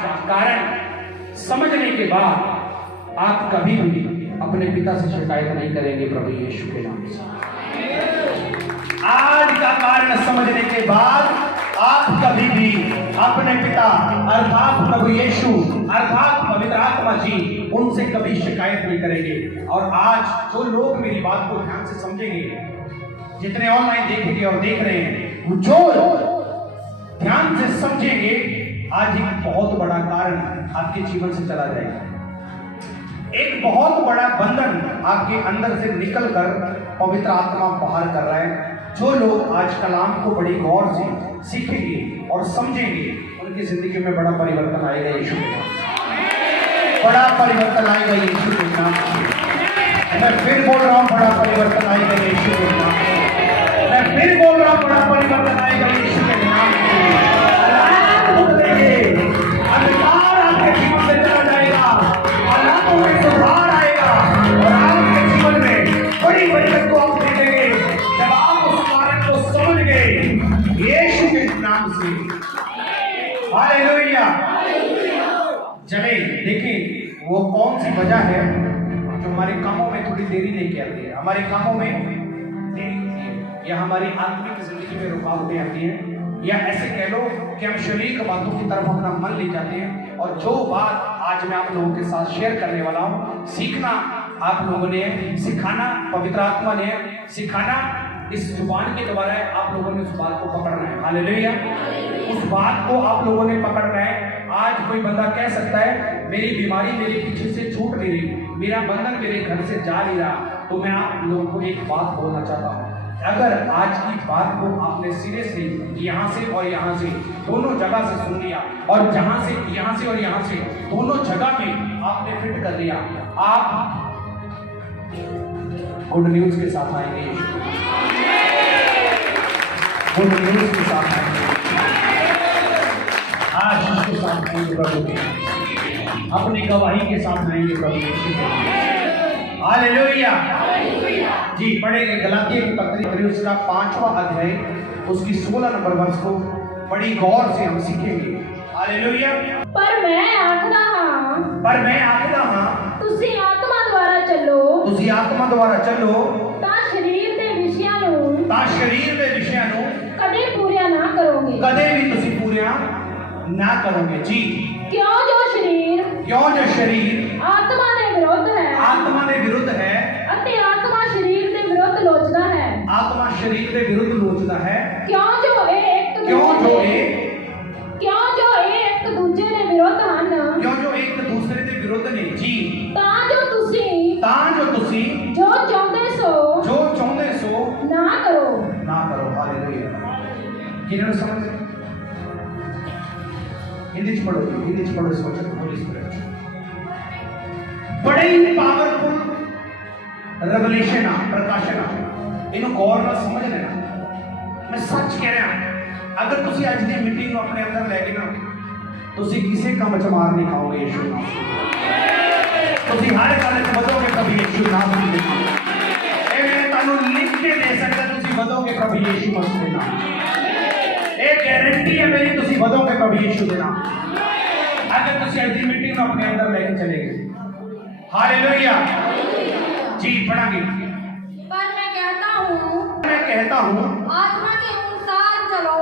का कारण समझने के बाद आप कभी भी अपने पिता से शिकायत नहीं करेंगे प्रभु यीशु के नाम से। आज का कारण समझने के बाद आप कभी भी अपने पिता अर्थात प्रभु यीशु अर्थात पवित्र आत्मा जी उनसे कभी शिकायत नहीं करेंगे। और आज जो लोग मेरी बात को ध्यान से समझेंगे, जितने ऑनलाइन देखेंगे और देख रहे हैं, जो ध्यान से समझेंगे, आज एक बहुत बड़ा कारण आपके जीवन से चला जाएगा। एक बहुत बड़ा बंधन आपके अंदर से निकलकर पवित्र आत्मा बाहर कर रहा है। जो लोग आज कलाम को बड़ी गौर से सीखेंगे और समझेंगे, उनकी जिंदगी में बड़ा परिवर्तन आएगा यीशु के नाम से। बड़ा परिवर्तन आएगा यीशु के नाम से। मैं फिर बोल रहा हूँ, बड़ा परिवर्तन आएगा यीशु के नाम से। मैं फिर बोल रहा हूँ, बड़ा परिवर्तन आएगा यीशु के नाम से। अंधकार आपके जीवन से चला जाएगा, हालातों में सुधार आएगा और आपके जीवन में बड़ी बरकत को आप देखेंगे जब आप उस कारण को समझ गए यीशु के नाम से। हालेलुया। चले देखें वो कौन सी वजह है जो हमारे कामों में थोड़ी देरी नहीं करती है, हमारे कामों में देरी होती है, या हमारी आत्मिक जिंदगी में रुकावटें आती हैं, या ऐसे कह लो कि हम शरीर की बातों की तरफ अपना मन ले जाते हैं। और जो बात आज मैं आप लोगों के साथ शेयर करने वाला हूँ, सीखना आप लोगों ने, सिखाना पवित्र आत्मा ने सिखाना, इस जुबान के द्वारा आप लोगों ने उस बात को पकड़ना है। हालेलुया। उस बात को आप लोगों ने पकड़ना है। आज कोई बंदा कह सकता है मेरी बीमारी मेरे पीछे से छूट नहीं रही, मेरा बंधन मेरे घर से जा नहीं रहा, तो मैं आप लोगों को एक बात बोलना चाहता हूँ। अगर आज की बात को आपने सीरियसली यहाँ से और यहाँ से दोनों जगह से सुन लिया, और जहाँ से यहाँ से और यहाँ से दोनों जगह में आपने फिट कर लिया, आप गुड न्यूज के साथ आएंगे, गुड न्यूज के साथ आएंगे, आशीष के साथ आएंगे प्रभु के, अपनी गवाही के साथ आएंगे प्रभु यीशु के। हालेलुया जी। पढ़ेंगे गलातिया की पत्री उसका 5वां अध्याय उसकी 16 नंबर वर्ष को बड़ी गौर से हम सीखेंगे। हालेलुया। पर मैं आखदा हां तुसी आत्मा द्वारा चलो ता शरीर दे विषयां नु कदे पूरा ना करोगे, कदे भी तुसी पूरा ना करोगे जी। क्यों जो शरीर आत्मा दे विरुद्ध है अते आत्मा शरीर दे विरुद्ध लोचदा है, क्यों जो एक दूजे दे विरुद्ध हन, क्यों जो एक दूसरे दे विरुद्ध ने जी, तां जो तुसी जो चाहते सो ना करो। हालेलुया। किन्होंने समझ हिंदी च पढ़ो सोचो होली स्पिरिट बड़े ही पावरफुल रेवलेशन प्रकाशन इन्हों गौर ਨਾਲ समझ लेना। मैं सच कह रहा, अगर तुसी आज दी मीटिंग ਨੂੰ अपने अंदर ले गए ना, तुसी किसी काम च मार नहीं खाओगे यीशु नाम से। तुसी हर गल च ਵਧੋਗੇ कभी यीशु नाम से। ए मैं ਤੁਹਾਨੂੰ लिख के दे सकता, तुसी ਵਧੋਗੇ कभी यीशु मसीह के नाम। एक गारंटी है मेरी, तुसी ਵਧੋਗੇ कभी यीशु के नाम। अगर तुसी आज दी मीटिंग ਨੂੰ अपने अंदर लेके चले गए। हालेलुया जी। पढ़ांगे। पर मैं कहता हूँ आत्मा के अनुसार चलो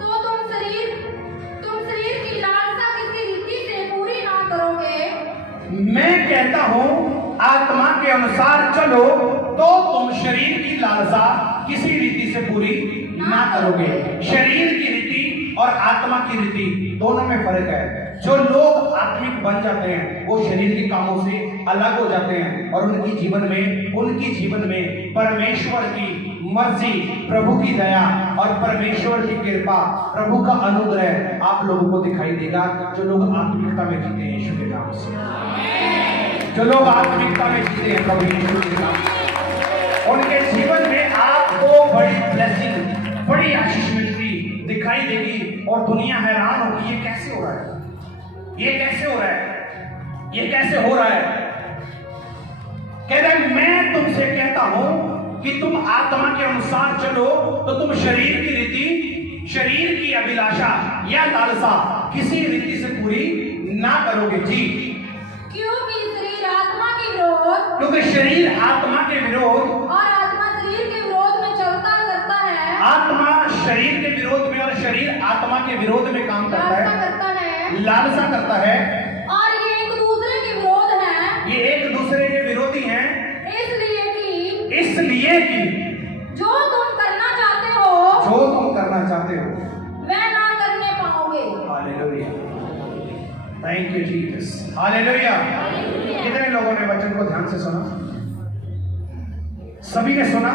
तो तुम शरीर की लालसा किसी रीति से पूरी ना करोगे। मैं कहता हूँ आत्मा के अनुसार चलो तो तुम शरीर की लालसा किसी रीति से पूरी ना करोगे। शरीर की रीति और आत्मा की रीति दोनों में फर्क है। जो लोग आत्मिक बन जाते हैं वो शरीर के कामों से अलग हो जाते हैं और उनके जीवन में परमेश्वर की मर्जी, प्रभु की दया और परमेश्वर की कृपा, प्रभु का अनुग्रह आप लोगों को दिखाई देगा। जो लोग आत्मिकता में जीते हैं यीशु के नाम से, जो लोग आत्मिकता में जीते हैं प्रभु यीशु के नाम से, उनके जीवन में आपको बड़ी ब्लेसिंग, बड़ी आशीष मिलती दिखाई देगी और दुनिया हैरान होगी ये कैसे हो रहा है, ये कैसे हो रहा है। कहता है मैं तुमसे कहता हूं कि तुम आत्मा के अनुसार चलो तो तुम शरीर की रीति शरीर की अभिलाषा या लालसा किसी रीति से पूरी ना करोगे। जी, क्योंकि शरीर आत्मा के विरोध क्योंकि शरीर आत्मा के विरोध और आत्मा शरीर के विरोध में चलता करता है, आत्मा शरीर के विरोध में और शरीर आत्मा के विरोध में काम करता है, लालसा करता है, और ये एक दूसरे के विरोध है, ये एक दूसरे के विरोधी हैं, इसलिए कि जो तुम करना चाहते हो वह ना करने पाओगे। Hallelujah, thank you Jesus, hallelujah. कितने लोगों ने वचन को ध्यान से सुना? सभी ने सुना?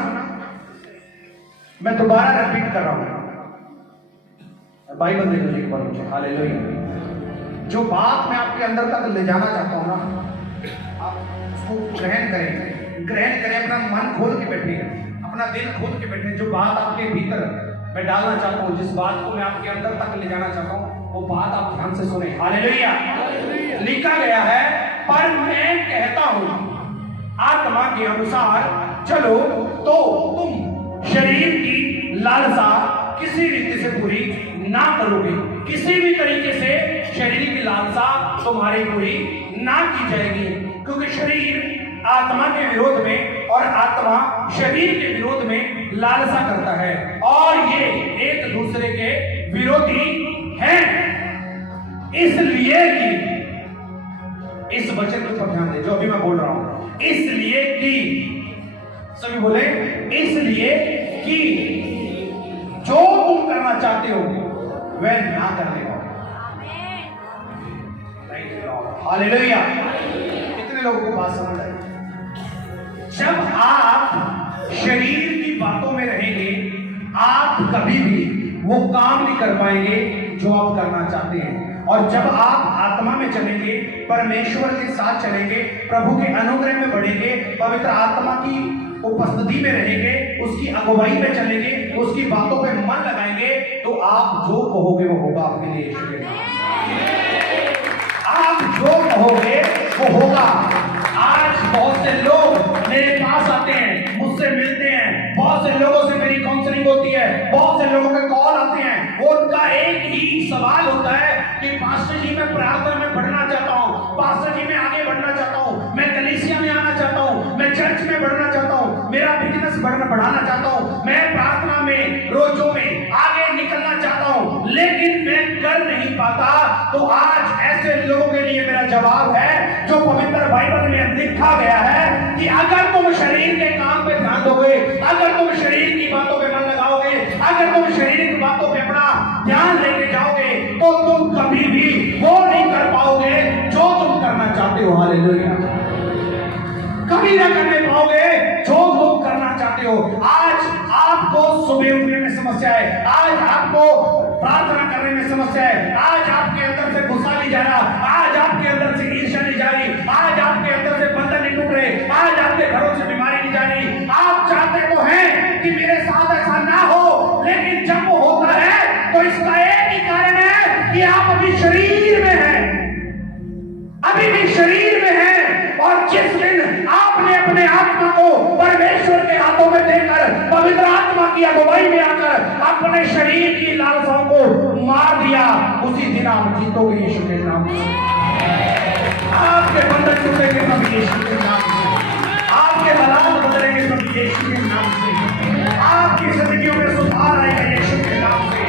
मैं दोबारा रिपीट कर रहा हूं, बाइबल देखो एक बार मुझे। हालेलुया। जो बात मैं आपके अंदर तक ले जाना चाहता हूं ना, आप उसको ग्रहण करें, अपना मन खोल के बैठे, अपना दिल खोल के बैठे। जो बात आपके भीतर मैं डालना चाहता हूं, जिस बात को मैं आपके अंदर तक ले जाना चाहता हूं, वो बात आप ध्यान से सुने। हालेलुया। लिखा गया है, पर मैं कहता हूं आत्मा के अनुसार चलो तो तुम शरीर की लालसा किसी रीति से पूरी ना करोगे। किसी भी तरीके से शरीर की लालसा तुम्हारी पूरी ना की जाएगी, क्योंकि शरीर आत्मा के विरोध में और आत्मा शरीर के विरोध में लालसा करता है, और ये एक दूसरे के विरोधी हैं। इसलिए कि इस वचन के ऊपर ध्यान दें जो अभी मैं बोल रहा हूं, इसलिए कि, सभी बोले, इसलिए कि जो तुम करना चाहते हो वह ना करने पाओ। हालेलुया। कितने लोगों को बात समझ आई? जब आप शरीर की बातों में रहेंगे, आप कभी भी वो काम नहीं कर पाएंगे जो आप करना चाहते हैं। और जब आप आत्मा में चलेंगे, परमेश्वर के साथ चलेंगे, प्रभु के अनुग्रह में बढ़ेंगे, पवित्र आत्मा की उपस्थिति में रहेंगे, उसकी अगुवाई में चलेंगे, उसकी बातों पे मन लगाएंगे, तो आप जो कहोगे वो होगा आपके लिए। यीशु के नाम। आप जो कहोगे वो होगा। आज बहुत से लोग मेरे पास आते हैं, मुझसे मिलते हैं, बहुत से लोगों से मेरी काउंसलिंग होती है, बहुत से लोगों के कॉल आते हैं, उनका एक ही सवाल होता है कि पास्टर जी मैं प्रार्थना में बढ़ना चाहता हूं, पास्टर जी मैं आगे बढ़ना चाहता हूं, मैं कलीसिया में आना चाहता हूं, मैं चर्च में बढ़ना चाहता हूं, मेरा बिजनेस बढ़ाना चाहता हूं, मैं प्रार्थना में रोजों में आगे निकलना चाहता हूं, लेकिन मैं कर नहीं पाता। तो आज ऐसे लोगों के लिए मेरा जवाब है जो पवित्र बाइबल में लिखा गया है कि अगर तुम शरीर के काम पे ध्यान दोगे, अगर तुम शरीर की बातों पे मन लगाओगे, अगर तुम शरीर की बातों पे अपना ध्यान लेके जाओगे, तो तुम कभी भी वो नहीं कर पाओगे जो तुम करना चाहते हो। हालेलुया। कभी ना करने पाओगे जो तुम करना चाहते हो। आज आपको सुबह उठने में समस्या है, आज आपको प्रार्थना करने में समस्या है, आज आपके अंदर से गुस्सा नहीं जा रहा, आज आपके अंदर से ईर्ष्या नहीं जा रही, आज आपके अंदर से बंधन नहीं टूट रहे, आज आपके घरों से बीमारी नहीं जा रही। आप चाहते तो हैं कि मेरे साथ ऐसा ना हो, लेकिन जब वो होता है तो इसका एक ही कारण है कि आप अभी शरीर में हैं, अभी भी शरीर में हैं। और जिस दिन आपने अपने आत्मा को परमेश्वर के हाथों में देकर, पवित्र आत्मा की अगुवाई में आकर अपने शरीर की लालसाओं को मार दिया, उसी दिन आप जीतोगे यीशु के नाम से। आपके बंधन टूटेंगे कभी यीशु के नाम से, आपके हालात बदलेंगे कभी यीशु के नाम से, आपकी जिंदगियों में सुधार आएगा यीशु के नाम से।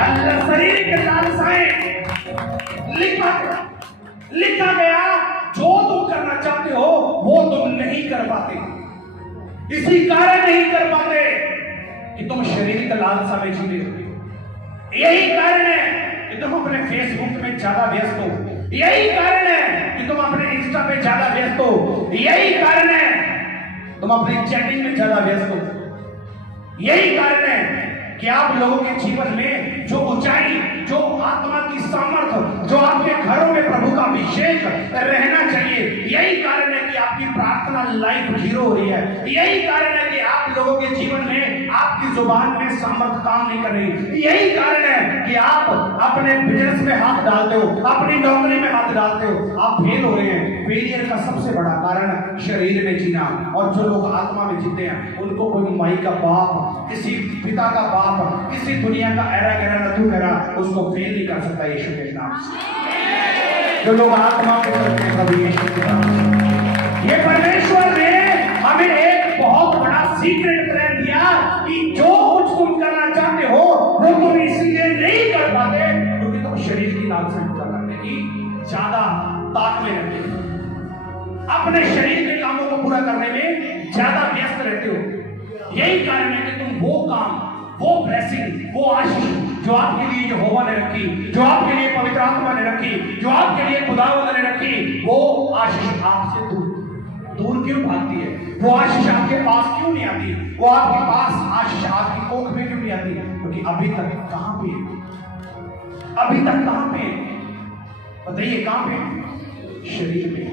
अल्लाह शरीर के लालसाएं लिखा गया, जो तुम करना चाहते हो वो तुम नहीं कर पाते। इसी कारण नहीं कर पाते कि तुम शरीर का लालसा में जी रहे हो। यही कारण है कि तुम अपने फेसबुक में ज्यादा व्यस्त हो, यही कारण है कि तुम अपने इंस्टा पे ज्यादा व्यस्त हो, यही कारण है तुम अपनी चैटिंग में ज्यादा व्यस्त हो, यही कारण है कि आप लोगों के जीवन में जो ऊंचाई, जो आत्मा की सामर्थ्य, जो आपके घरों में प्रभु का अभिषेक रहना चाहिए, यही कारण है कि आपकी प्रार्थना लाइफ जीरो हो रही है। यही कारण है कि आप लोगों के जीवन में आपकी जुबान में सामर्थ्य काम नहीं कर रही। यही कारण है कि आप अपने बिजनेस में हाथ डालते हो, अपनी नौकरी में हाथ डालते हो, आप फेल हो रहे हैं। फेलियर का सबसे बड़ा कारण शरीर में जीना। और जो लोग आत्मा में जीते हैं उनको कोई माई का बाप, किसी पिता का बाप, किसी दुनिया का ऐरा गहरा नथु गहरा उसको फेल नहीं कर सकता यीशु के नाम से। जो लोग आत्मा में चलते हैं प्रभु यीशु के नाम से। ये परमेश्वर ने हमें एक बहुत बड़ा सीक्रेट प्लान दिया कि जो कुछ तुम करना चाहते हो वो तुम इसलिए नहीं कर पाते क्योंकि तुम शरीर की लालसा पूरा करने की ज्यादा ताक में रहते हो, अपने शरीर के कामों को पूरा करने में ज्यादा व्यस्त रहते हो। यही कारण है कि तुम वो काम, वो ब्लेसिंग, वो आशीष जो आपके लिए यहोवा ने रखी, जो आपके लिए पवित्र आत्मा ने रखी, जो आपके लिए खुदावंद ने रखी, वो आशीष आपसे दूर क्यों भागती है? वो आशीष आपके पास क्यों नहीं आती? वो आपके पास आशीष आपकी कोख में क्यों नहीं आती? क्योंकि अभी तक कहां पे, अभी तक कहां पे बताइए, कहां पे? शरीर में।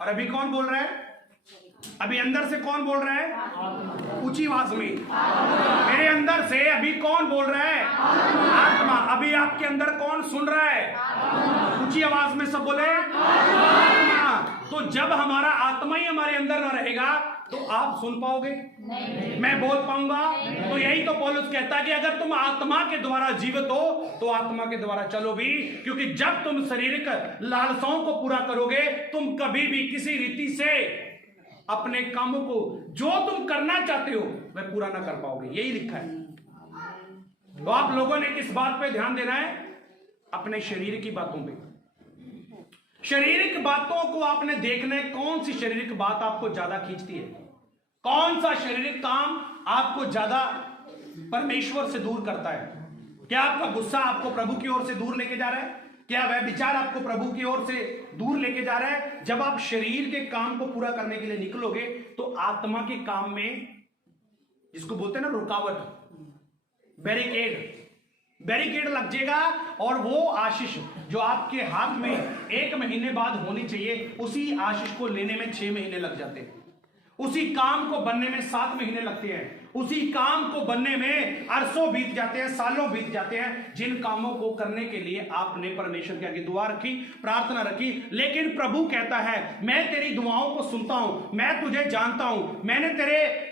और अभी कौन बोल रहा है? अभी अंदर से कौन बोल रहा है? ऊंची आवाज में मेरे अंदर से अभी कौन बोल रहा है? आत्मा। अभी आपके अंदर कौन सुन रहा है? ऊंची आवाज में सब बोले आत्मा। तो जब हमारा आत्मा ही हमारे अंदर ना रहेगा तो आप सुन पाओगे नहीं, मैं बोल पाऊंगा? तो यही तो पौलुस कहता है कि अगर तुम आत्मा के द्वारा जीवित हो तो आत्मा के द्वारा चलो भी, क्योंकि जब तुम शारीरिक लालसाओं को पूरा करोगे तुम कभी भी किसी रीति से अपने कामों को जो तुम करना चाहते हो वह पूरा ना कर पाओगे। यही लिखा है। तो आप लोगों ने किस बात पे ध्यान देना है? अपने शरीर की बातों पे। शारीरिक बातों को आपने देखना है, कौन सी शारीरिक बात आपको ज्यादा खींचती है, कौन सा शारीरिक काम आपको ज्यादा परमेश्वर से दूर करता है। क्या आपका गुस्सा आपको प्रभु की ओर से दूर लेके जा रहा है? क्या वह विचार आपको प्रभु की ओर से दूर लेके जा रहा है? जब आप शरीर के काम को पूरा करने के लिए निकलोगे तो आत्मा के काम में, जिसको बोलते हैं ना रुकावट, बैरिकेड लग जाएगा। और वो आशीष जो आपके हाथ में 1 महीने बाद होनी चाहिए, उसी आशीष को लेने में 6 महीने लग जाते हैं। उसी काम को बनने में 7 महीने लगते हैं। उसी काम को बनने में अरसों बीत जाते हैं, सालों बीत जाते हैं, जिन कामों को करने के लिए आपने परमेश्वर के आगे दुआ रखी, प्रार्थना रखी। लेकिन प्रभु कहता है मैं तेरी दुआओं को सुनता हूं, मैं तुझे जानता हूं, मैंने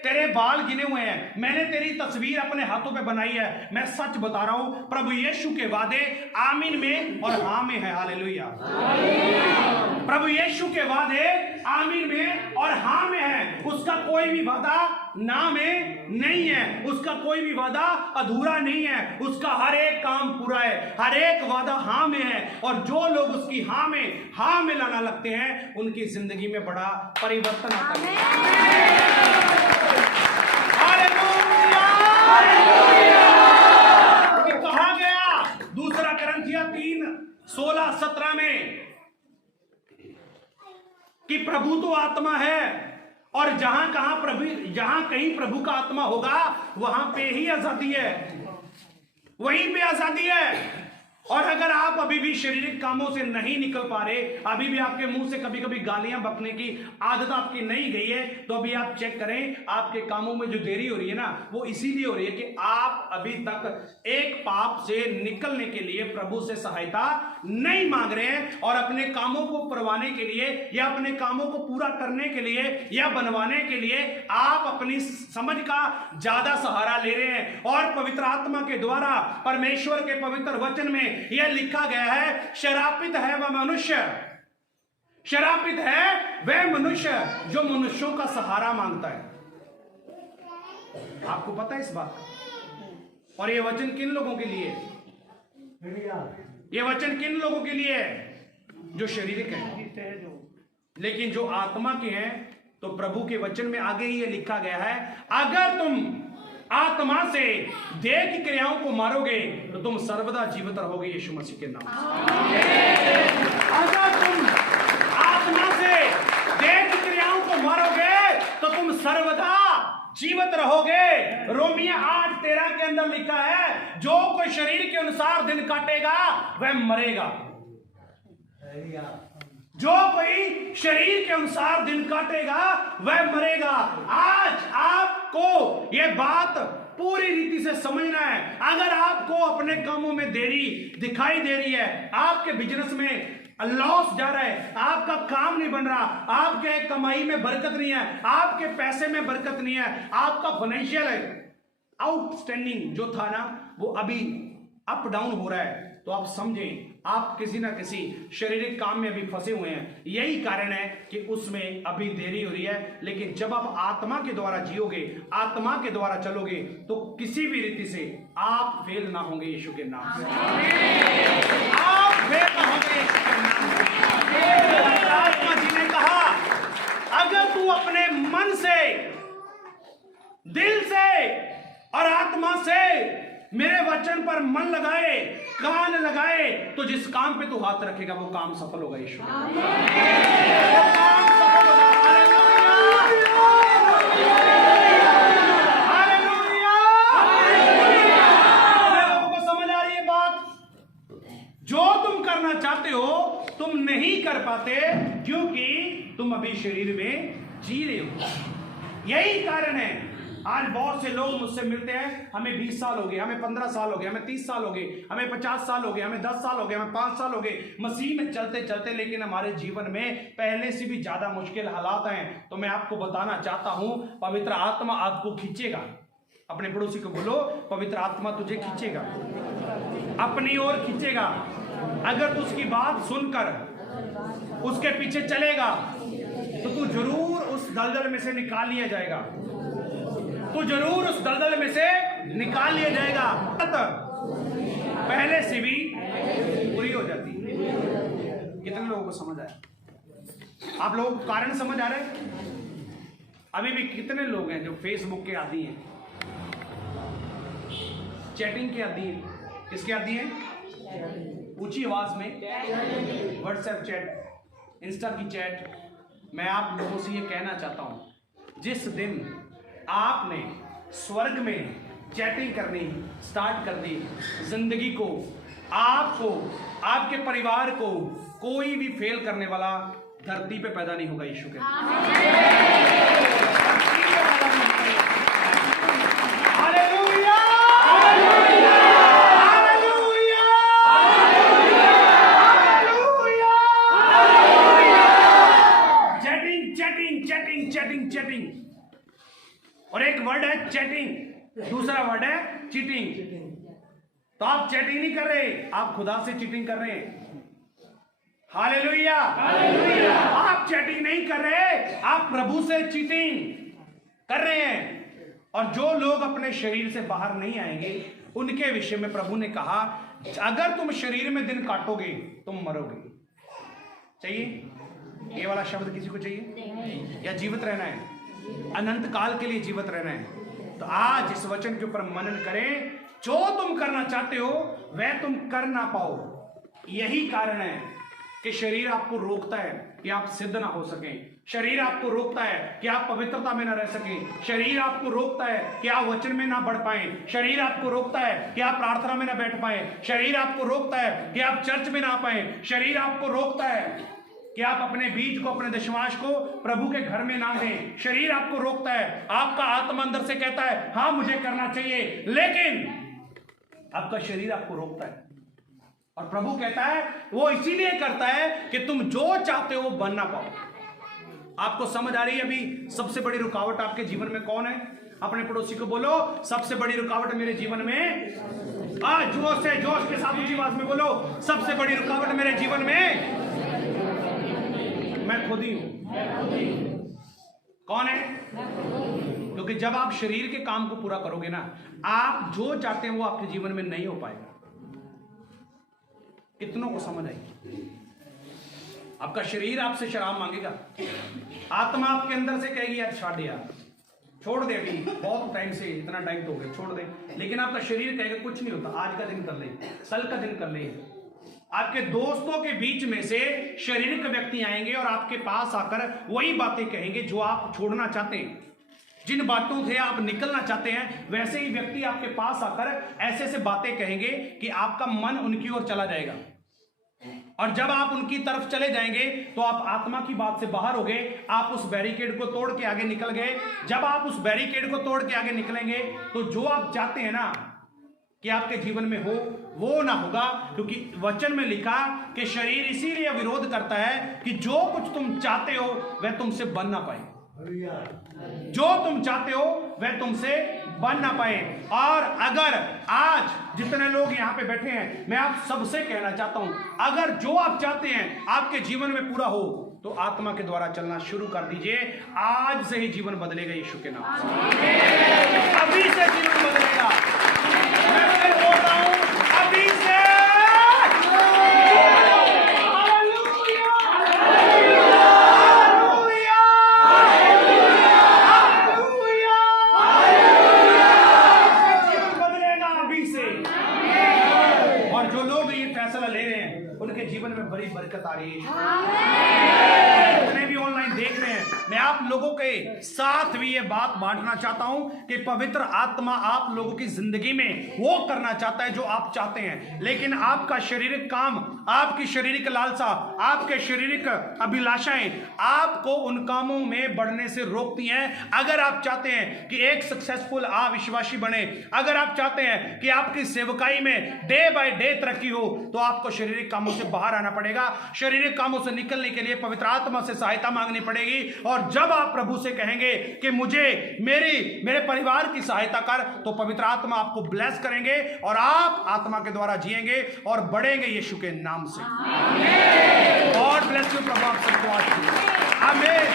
तेरे बाल गिने हुए हैं, मैंने तेरी तस्वीर अपने हाथों पे बनाई है। मैं सच बता रहा हूं, प्रभु यीशु के वादे आमीन में और हां में है। हालेलुया। प्रभु यीशु के वादे आमीन में और हां में है। उसका कोई भी वादा ना में नहीं है, उसका कोई भी वादा अधूरा नहीं है, उसका हर एक काम पूरा है, हर एक वादा हां में है। और जो लोग उसकी हां में लाना लगते हैं उनकी जिंदगी में बड़ा परिवर्तन आता है। हालेलुया। कहा गया 2 कुरिन्थियों 3:16-17 में कि प्रभु तो आत्मा है और जहां कहीं प्रभु का आत्मा होगा वहां पे ही आजादी है, वहीं पे आजादी है। और अगर आप अभी भी शारीरिक कामों से नहीं निकल पा रहे, अभी भी आपके मुंह से कभी कभी गालियां बकने की आदत आपकी नहीं गई है, तो अभी आप चेक करें आपके कामों में जो देरी हो रही है ना, वो इसीलिए हो रही है कि आप अभी तक एक पाप से निकलने के लिए प्रभु से सहायता नहीं मांग रहे हैं। और अपने कामों को करवाने के लिए या अपने कामों को पूरा करने के लिए या बनवाने के लिए आप अपनी समझ का ज्यादा सहारा ले रहे हैं। और पवित्र आत्मा के द्वारा परमेश्वर के पवित्र वचन में यह लिखा गया है, शरापित है वह मनुष्य, शरापित है वह मनुष्य जो मनुष्यों का सहारा मांगता है। आपको पता है इस बात? और यह वचन किन लोगों के लिए? यह वचन किन लोगों के लिए है? जो शारीरिक है। लेकिन जो आत्मा के हैं तो प्रभु के वचन में आगे ही यह लिखा गया है, अगर तुम आत्मा से देह की क्रियाओं को मारोगे तो तुम सर्वदा जीवित रहोगे यीशु मसीह के नाम से। अगर तुम आत्मा से देह की क्रियाओं को मारोगे तो तुम सर्वदा जीवित रहोगे। रोमिया 8:13 के अंदर लिखा है, जो कोई शरीर के अनुसार दिन काटेगा वह मरेगा। जो कोई शरीर के अनुसार दिन काटेगा वह मरेगा। आज आपको यह बात पूरी रीति से समझना है। अगर आपको अपने कामों में देरी दिखाई दे रही है, आपके बिजनेस में लॉस जा रहा है, आपका काम नहीं बन रहा, आपके कमाई में बरकत नहीं है, आपके पैसे में बरकत नहीं है, आपका फाइनेंशियल आउटस्टैंडिंग जो था ना वो अभी अप डाउन हो रहा है, तो आप समझें आप किसी ना किसी शारीरिक काम में अभी फंसे हुए हैं। यही कारण है कि उसमें अभी देरी हो रही है। लेकिन जब आप आत्मा के द्वारा जियोगे, आत्मा के द्वारा चलोगे, तो किसी भी रीति से आप फेल ना होंगे यीशु के नाम से। आप फेल ना होंगे यीशु के नाम से। आत्मा जी ने कहा अगर तू अपने मन से, दिल से और आत्मा से मेरे वचन पर मन लगाए, कान लगाए, तो जिस काम पे तू हाथ रखेगा वो काम सफल होगा यीशु। लोगों को समझ आ रही है बात? जो तुम करना चाहते हो तुम नहीं कर पाते क्योंकि तुम अभी शरीर में जी रहे हो। यही कारण है आज बहुत से लोग मुझसे मिलते हैं, हमें 20 साल हो गए, हमें 15 साल हो गए, हमें 30 साल हो गए, हमें 50 साल हो गए, हमें 10 साल हो गए, हमें 5 साल हो गए मसीह में चलते चलते, लेकिन हमारे जीवन में पहले से भी ज्यादा मुश्किल हालात हैं। तो मैं आपको बताना चाहता हूं, पवित्र आत्मा आपको खींचेगा। अपने पड़ोसी को बोलो, पवित्र आत्मा तुझे खींचेगा, अपनी ओर खींचेगा। अगर तू उसकी बात सुनकर उसके पीछे चलेगा तो तू जरूर उस दलदल में से निकाल लिया जाएगा, तो जरूर उस दलदल में से निकाल लिया जाएगा। पहले से भी पूरी हो जाती है। कितने लोगों को समझ आया? आप लोगों को कारण समझ आ रहे हैं? अभी भी कितने लोग हैं जो फेसबुक के आदी हैं, चैटिंग के आदी हैं? किसके आदी हैं? ऊंची आवाज में व्हाट्सएप चैट, इंस्टा की चैट। मैं आप लोगों से ये कहना चाहता हूं, जिस दिन आपने स्वर्ग में चैटिंग करनी स्टार्ट कर दी, जिंदगी को, आपको, आपके परिवार को कोई भी फेल करने वाला धरती पे पैदा नहीं होगा यीशु के। Hallelujah, hallelujah, hallelujah, hallelujah. Chatting chatting chatting chatting chatting, और एक वर्ड है चैटिंग, दूसरा वर्ड है चीटिंग। तो आप चैटिंग नहीं कर रहे, आप खुदा से चीटिंग कर रहे हैं। Hallelujah, hallelujah. आप चैटिंग नहीं कर रहे, आप प्रभु से चीटिंग कर रहे हैं। और जो लोग अपने शरीर से बाहर नहीं आएंगे उनके विषय में प्रभु ने कहा, अगर तुम शरीर में दिन काटोगे तुम मरोगे। चाहिए ये वाला शब्द किसी को चाहिए? या जीवित रहना है, अनंत काल के लिए जीवित रहना है? तो आज इस वचन के ऊपर मनन करें। जो तुम करना चाहते हो वह तुम कर ना पाओ। यही कारण है कि शरीर आपको रोकता है कि आप सिद्ध ना हो सकें। शरीर आपको रोकता है कि आप पवित्रता में ना रह सकें। शरीर आपको रोकता है कि आप वचन में ना बढ़ पाएं। शरीर आपको रोकता है कि आप प्रार्थना में ना बैठ पाएं। शरीर आपको रोकता है कि आप चर्च में ना आ पाएं। शरीर आपको रोकता है कि आप अपने बीज को, अपने दशमांश को प्रभु के घर में ना दें। शरीर आपको रोकता है। आपका आत्मा अंदर से कहता है हाँ मुझे करना चाहिए, लेकिन आपका शरीर आपको रोकता है। और प्रभु कहता है वो इसीलिए करता है कि तुम जो चाहते हो बन ना पाओ। आपको समझ आ रही है अभी सबसे बड़ी रुकावट आपके जीवन में कौन है? अपने पड़ोसी को बोलो, सबसे बड़ी रुकावट मेरे जीवन में, आज जोश के साथ ऊंची आवाज में बोलो, सबसे बड़ी रुकावट मेरे जीवन में मैं खुद ही हूं। कौन है? क्योंकि जब आप शरीर के काम को पूरा करोगे ना, आप जो चाहते हैं वो आपके जीवन में नहीं हो पाएगा। कितनों को समझ आई? आपका शरीर आपसे शराब मांगेगा, आत्मा आपके अंदर से कहेगी यार छाड़ दे, यार छोड़ दे, अभी बहुत टाइम से, इतना टाइम तो हो गया, छोड़ दे। लेकिन आपका शरीर कहेगा कुछ नहीं होता, आज का दिन कर ले, कल का दिन कर ले। आपके दोस्तों के बीच में से शारीरिक व्यक्ति आएंगे और आपके पास आकर वही बातें कहेंगे जो आप छोड़ना चाहते हैं। जिन बातों से आप निकलना चाहते हैं वैसे ही व्यक्ति आपके पास आकर ऐसे ऐसे बातें कहेंगे कि आपका मन उनकी ओर चला जाएगा। और जब आप उनकी तरफ चले जाएंगे तो आप आत्मा की बात से बाहर हो गए, आप उस बैरिकेड को तोड़ के आगे निकल गए। जब आप उस बैरिकेड को तोड़ के आगे निकलेंगे तो जो आप चाहते हैं ना कि आपके जीवन में हो, वो ना होगा, क्योंकि वचन में लिखा कि शरीर इसीलिए विरोध करता है कि जो कुछ तुम चाहते हो वह तुमसे बन ना पाए, जो तुम चाहते हो वह तुमसे बन ना पाए। और अगर आज जितने लोग यहाँ पे बैठे हैं, मैं आप सबसे कहना चाहता हूं, अगर जो आप चाहते हैं आपके जीवन में पूरा हो तो आत्मा के द्वारा चलना शुरू कर दीजिए। आज से ही जीवन बदलेगा यीशु के नाम से, अभी से जीवन बदलेगा। मैं फिर बोल रहा हूं, अभी से। और जो लोग ये फैसला ले रहे हैं उनके जीवन में बड़ी बरकत आ रही है। जितने भी ऑनलाइन देख रहे हैं, मैं आप लोगों के साथ भी ये बात बांटना चाहता हूं कि पवित्र आत्मा आप लोगों की जिंदगी में वो करना चाहता है जो आप चाहते हैं, लेकिन आपका शारीरिक काम, आपकी शारीरिक लालसा, आपके शारीरिक अभिलाषाएं आपको उन कामों में बढ़ने से रोकती हैं। अगर आप चाहते हैं कि एक सक्सेसफुल अविश्वासी बने, अगर आप चाहते हैं कि आपकी सेवकाई में डे बाय डे तरक्की हो, तो आपको शारीरिक कामों से बाहर आना पड़ेगा। शारीरिक कामों से निकलने के लिए पवित्र आत्मा से सहायता मांगनी पड़ेगी। और जब आप प्रभु से कहेंगे कि मुझे मेरे परिवार की सहायता कर, तो पवित्र आत्मा आपको ब्लेस करेंगे और आप आत्मा के द्वारा जिएंगे और बढ़ेंगे यीशु के नाम से। God bless you. प्रभु आप सबको आशीर्वाद दे। आमीन।